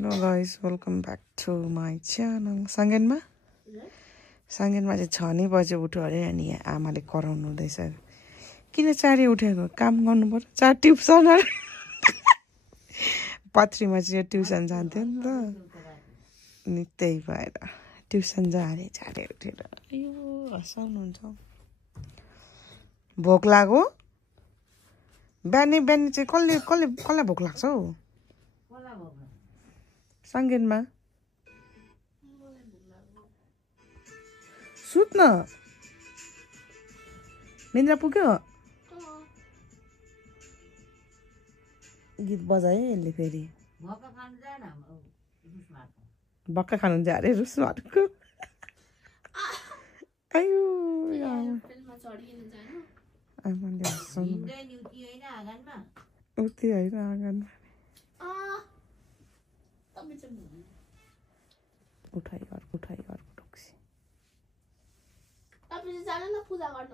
Hello guys, welcome back to my channel. Sangenma चाहिँ 6 बजे उठ्यो अरे अनि आमाले कराउनु हुँदैछ किन 4 उठेको काम गर्नु पर्छ 4 ट्युसन अरे पत्रीमा चाहिँ ट्युसन जान्थ्यो नि त अनि त्यही भएर ट्युसन जाने 4 उठेर अयो हसाउनुहुन्छ भोक लाग्यो बिहानै चाहिँ कसले भोक लाग्छ हौ संगेनमा सुत न निन्द्रा पुग्यो गीत बजाए यसले फेरि बक्का खानु जा अरे रुसमाटको आयो उति होइन आँगनमा उठाइ घर टोक्सी तपाईं जान न पूजा गर्न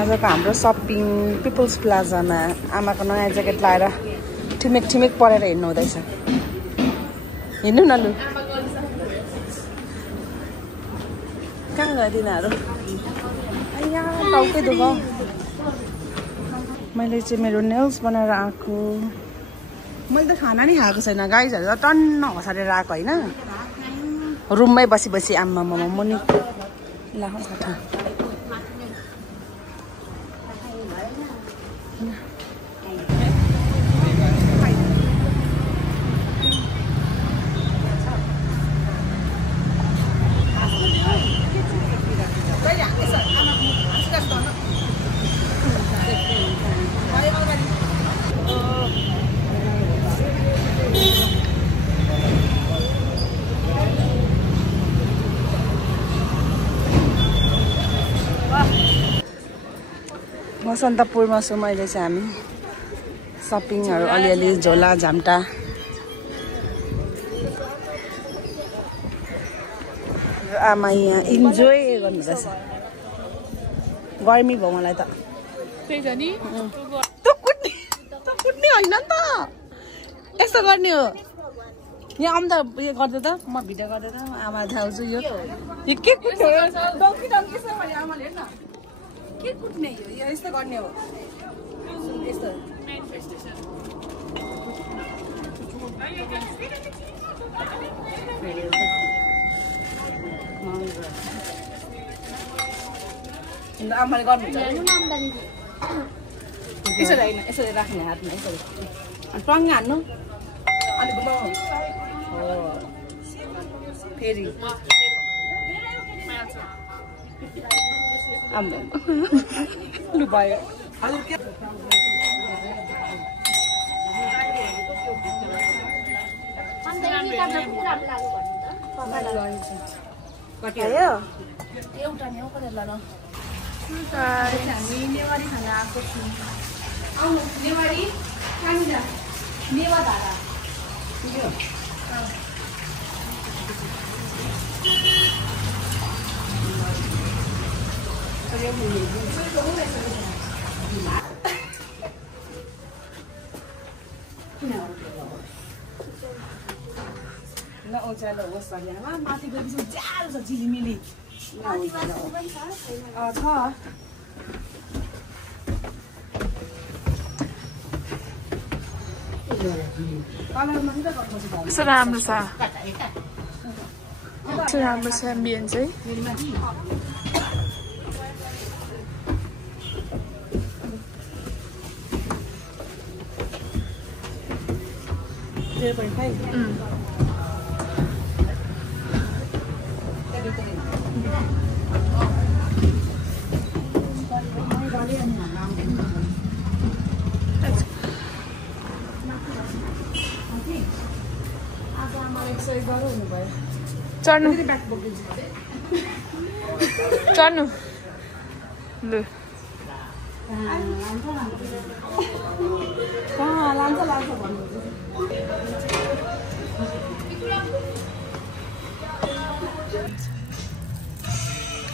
आजको हाम्रो शपिङ पिपल्स प्लाजामा आमाको नयाँ ज्याकेट लाएर ठिमेक परेर हिँड्नु हुँदैछ हिँड्नु न लु कहाँ गयो तिनीहरू आइया टाउकै दुख मैले चाहिँ मेरो नेल्स बनाएर आएको मैले त खाना नि खाएको छैन गाइजहरू त टन्न हँसारेर आएको होइन रुममै बसी आम्मा मुनि लाग्छ बसन्तपुरमा छु मैले चाहिँ हामी सपिङहरू अलिअलि झोला झाम्टा आमा यहाँ इन्जोय गर्नुहुँदैछ गर्मी भयो मलाई त त्यही त नि त कुट्ने होइन नि त यस्तो गर्ने हो यहाँ आउँदा उयो गर्दै त म भिडियो गर्दै त आमा देखाउँछु यो के कुट्ने हो आमाले हेर्न के कुट्ने यो यस्तो गर्ने हो यस्तो आमाले गर्नुहुन्छ यसरी होइन यसरी राख्ने हातमा यसरी अनि टङ्ग हान्नु अनि घुमाउनु फेरि लु भयो एउटा नि हो कतै ल हामी नेवारी खाना आएको छु आउनु नेवारी कान्जा नेवा धारा ल उचालो होस् भनिमा माथि गएपछि ज्यालो छ झिलिमिली छ कस्तो राम्रो छ एम्बियन्स चाहिँ चढ्नु लु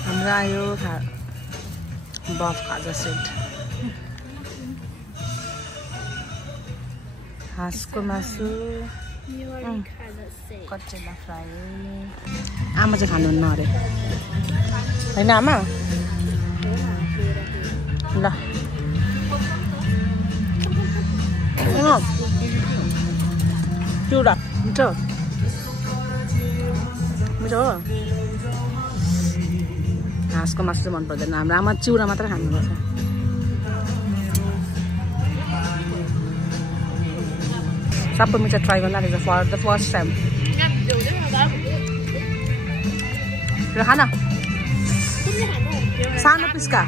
हाम्रो आयो बफ खाजा सेट हाँसको मासु कच्चेला फ्राई आमा चाहिँ खानुहुन्न अरे होइन आमा ल चिउरा मिठो मिठो हो हाँसको मासु चाहिँ मन पर्दैन हाम्रो आमा चिउरा मात्र खानुपर्छ सबै मिठो ट्राई गर्न रहेछ फर द फर्स्ट टाइम खाना सानो पिस्का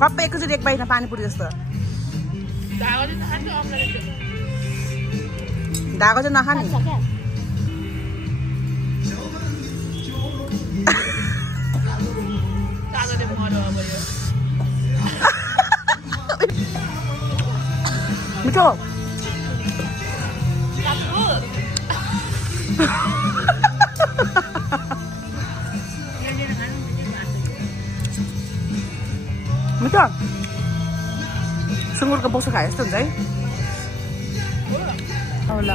कप्पै एकैचोटि एक बाइटमा पानीपुरी जस्तो धागो चाहिँ नखाने मिठो मिठो सुँगुरको बोसो खाए जस्तो हुन्छ है अब ल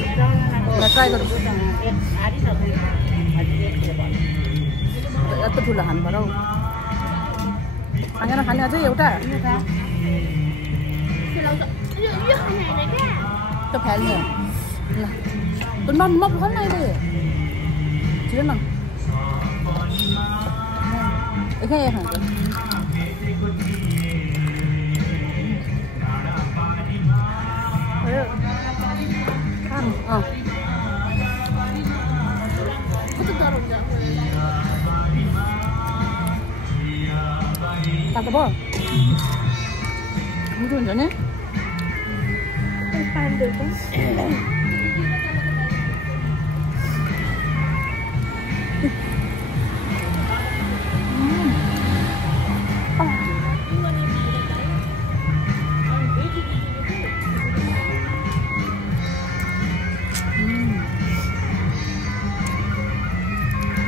ट्राई गरौँ यत्रो ठुलो खानु पर्यो खाना खाने अझै एउटा त्यो फाल्ने ल म खोल्न अहिले छिटो न एकै खान्छ तातो भयो मिठो हुन्छ नि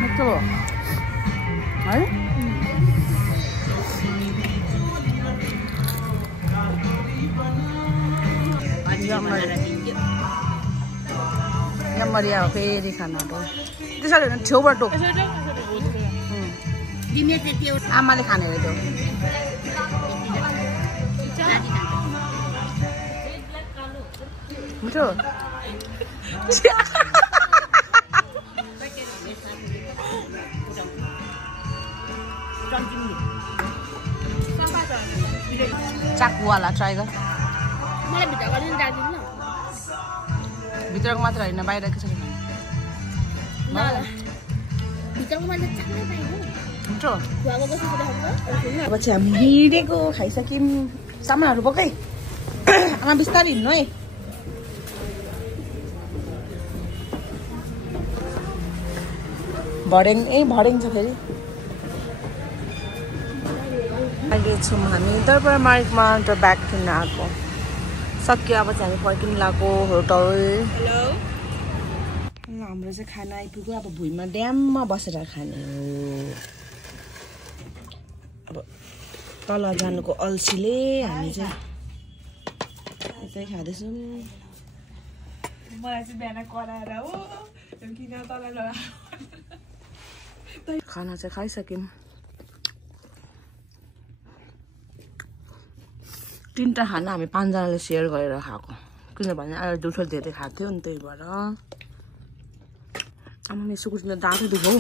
मिठो है मरिया हो फेरि खानाहरू त्यसरी होइन छेउबाट आमाले खाने अरे त्यो मिठो चाकुवाला ट्राई गर भित्रको मात्र होइन बाहिरको छ अब चाहिँ हामी हिँडेको खाइसक्यौँ सामानहरू बोकै आमा बिस्तारै हिँड्नु है भडेङ छ फेरि अहिले छौँ हामी दरबार मार्गमा अन्त ब्याग किन्न आएको सक्यो अब चाहिँ हामी फर्किनु लागेको होटल हाम्रो चाहिँ खाना आइपुग्यो अब भुइँमा ड्याममा बसेर खाने हो अब तल जानुको अल्छीले हामी चाहिँ यतै खाँदैछौँ मलाई चाहिँ बिहान कराएर हो किन तल खाना चाहिँ खाइसक्यौँ 3टा खाना हामी 5 जनाले सेयर गरेर खाएको किनभने अहिले दुठो धेरै खाएको थियो नि त्यही भएर आमा मेरो सुकुटीले दाँतो दुख्यो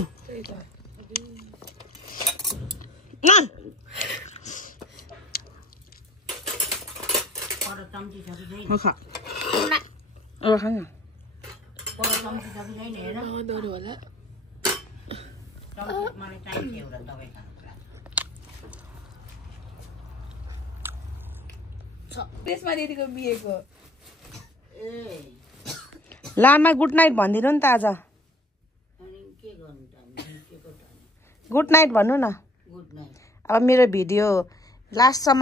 हौ खा अब खा न त्यसमा दिदीको बिहेको लामा गुड नाइट भनिदिनु नि त आज गुड नाइट भन्नु न अब मेरो भिडियो लास्टसम्म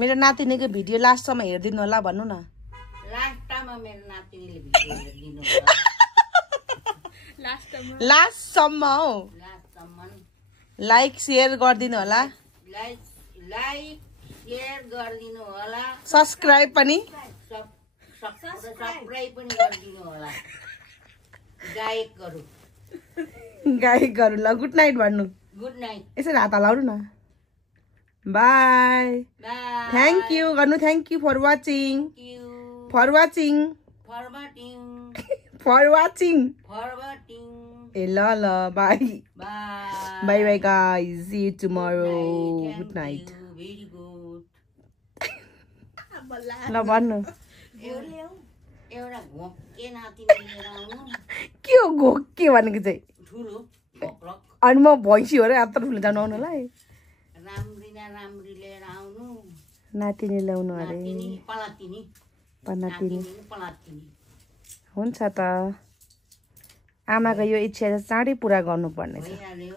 मेरो नातिनीको भिडियो लास्टसम्म हेरिदिनु होला भन्नु न लास्टसम्म हौ लाइक सेयर गरिदिनु होला सब्स्क्राइब पनि सब्स्क्राइब पनि गरिदिनु होला गायकहरु ल गुड नाइट भन्नु गुड नाइट यसरी हात हलाउनु न बाई बाय थ्यांक यू गर्नु थ्यांक यू फर वाचिङ ए ल bye bye bye guys see you tomorrow good night very good ल भन्नु एउटा घोके नाति लिएर आउनु के हो घोके भनेको चाहिँ ठुलो भोक्लक अनि म भैँसी हो र यत्रो ठुलो जानु आउनुलाई राम्री लिएर आउनु नातिनी ल्याउनु अरे पलातिनी पनातिनी हुन्छ त आमाको यो इच्छा चाँडै पुरा गर्नुपर्नेछ भइहाल्यो